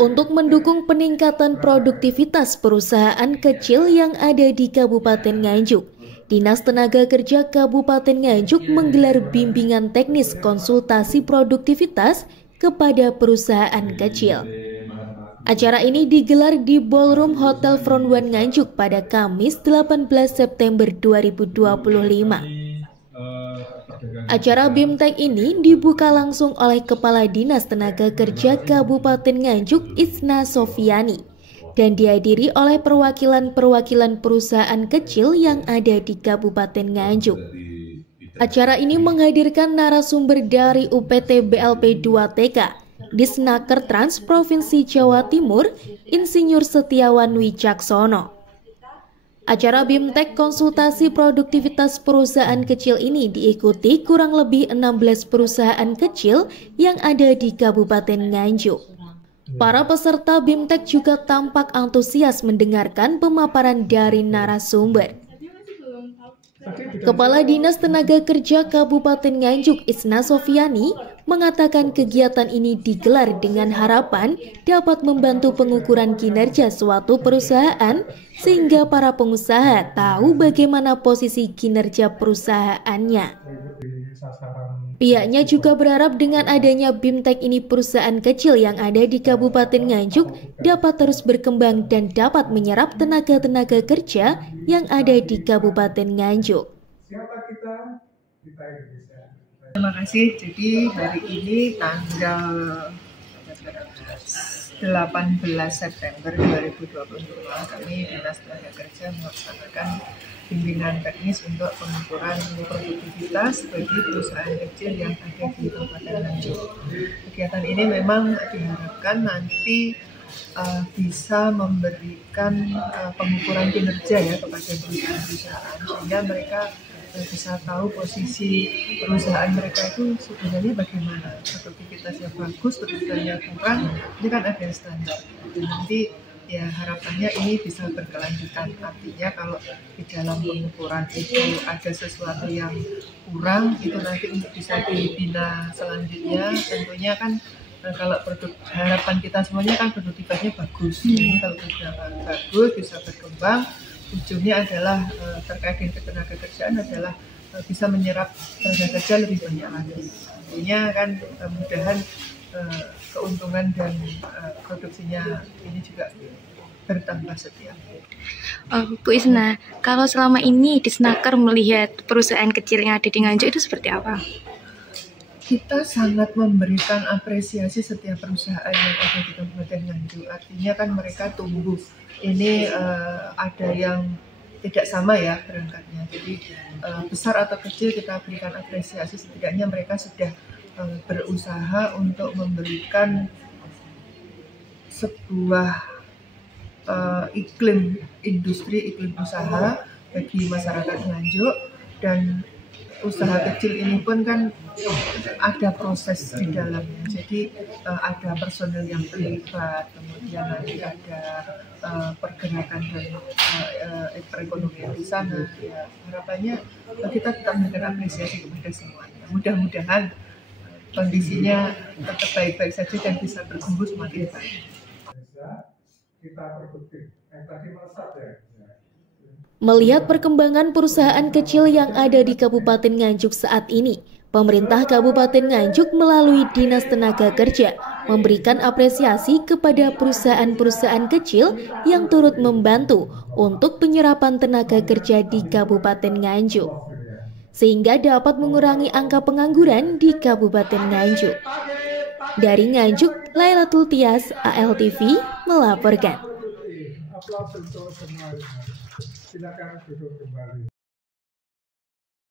Untuk mendukung peningkatan produktivitas perusahaan kecil yang ada di Kabupaten Nganjuk, Dinas Tenaga Kerja Kabupaten Nganjuk menggelar bimbingan teknis konsultasi produktivitas kepada perusahaan kecil. Acara ini digelar di Ballroom Hotel Front One Nganjuk pada Kamis 18 September 2025. Acara BIMTEK ini dibuka langsung oleh Kepala Dinas Tenaga Kerja Kabupaten Nganjuk Isna Sofiani dan dihadiri oleh perwakilan-perwakilan perusahaan kecil yang ada di Kabupaten Nganjuk. Acara ini menghadirkan narasumber dari UPT BLP 2TK, Disnaker Trans Provinsi Jawa Timur, Insinyur Setiawan Wicaksono. Acara BIMTEK konsultasi produktivitas perusahaan kecil ini diikuti kurang lebih 16 perusahaan kecil yang ada di Kabupaten Nganjuk. Para peserta BIMTEK juga tampak antusias mendengarkan pemaparan dari narasumber. Kepala Dinas Tenaga Kerja Kabupaten Nganjuk Isna Sofiani mengatakan kegiatan ini digelar dengan harapan dapat membantu pengukuran kinerja suatu perusahaan sehingga para pengusaha tahu bagaimana posisi kinerja perusahaannya. Pihaknya juga berharap dengan adanya BIMTEK ini perusahaan kecil yang ada di Kabupaten Nganjuk dapat terus berkembang dan dapat menyerap tenaga-tenaga kerja yang ada di Kabupaten Nganjuk. Terima kasih. Jadi hari ini tanggal 18 September 2022 kami Dinas Tenaga Kerja melaksanakan bimbingan teknis untuk pengukuran produktivitas bagi perusahaan kecil yang ada di Kabupaten Nganjuk. Kegiatan ini memang diharapkan nanti bisa memberikan pengukuran kinerja ya kepada perusahaan sehingga mereka bisa tahu posisi perusahaan mereka itu sebenarnya bagaimana, produktivitasnya bagus, produktivitasnya kurang, ini kan ada standar. Nanti ya harapannya ini bisa berkelanjutan, artinya kalau di dalam pengukuran itu ada sesuatu yang kurang, itu nanti untuk bisa dibina selanjutnya, tentunya kan kalau harapan kita semuanya kan produktivitasnya bagus. Jadi kalau sudah bagus bisa berkembang, ujungnya adalah terkait dengan ketenaga kerjaan adalah bisa menyerap tenaga kerja lebih banyak lagi. Tentunya kan mudahan keuntungan dan produksinya ini juga bertambah setiap. Bu Isna, kalau selama ini Disnaker melihat perusahaan kecil yang ada di Nganjuk itu seperti apa? Kita sangat memberikan apresiasi setiap perusahaan yang ada di Kabupaten Nganjuk. Artinya kan mereka tumbuh. Ini ada yang tidak sama ya berangkatnya. Jadi besar atau kecil kita berikan apresiasi. Setidaknya mereka sudah berusaha untuk memberikan sebuah iklim industri, iklim usaha bagi masyarakat Nganjuk. Dan usaha kecil ini pun kan ada proses di dalamnya, jadi ada personel yang terlibat, kemudian nanti ada pergerakan dan perekonomian di sana. Ya, harapannya kita tetap memberikan apresiasi kepada semuanya. Mudah-mudahan kondisinya tetap baik-baik saja dan bisa bertumbuh semakin baik. Melihat perkembangan perusahaan kecil yang ada di Kabupaten Nganjuk saat ini, pemerintah Kabupaten Nganjuk melalui Dinas Tenaga Kerja memberikan apresiasi kepada perusahaan-perusahaan kecil yang turut membantu untuk penyerapan tenaga kerja di Kabupaten Nganjuk, sehingga dapat mengurangi angka pengangguran di Kabupaten Nganjuk. Dari Nganjuk, Lailatul Tias, ALTV melaporkan. Silakan duduk kembali.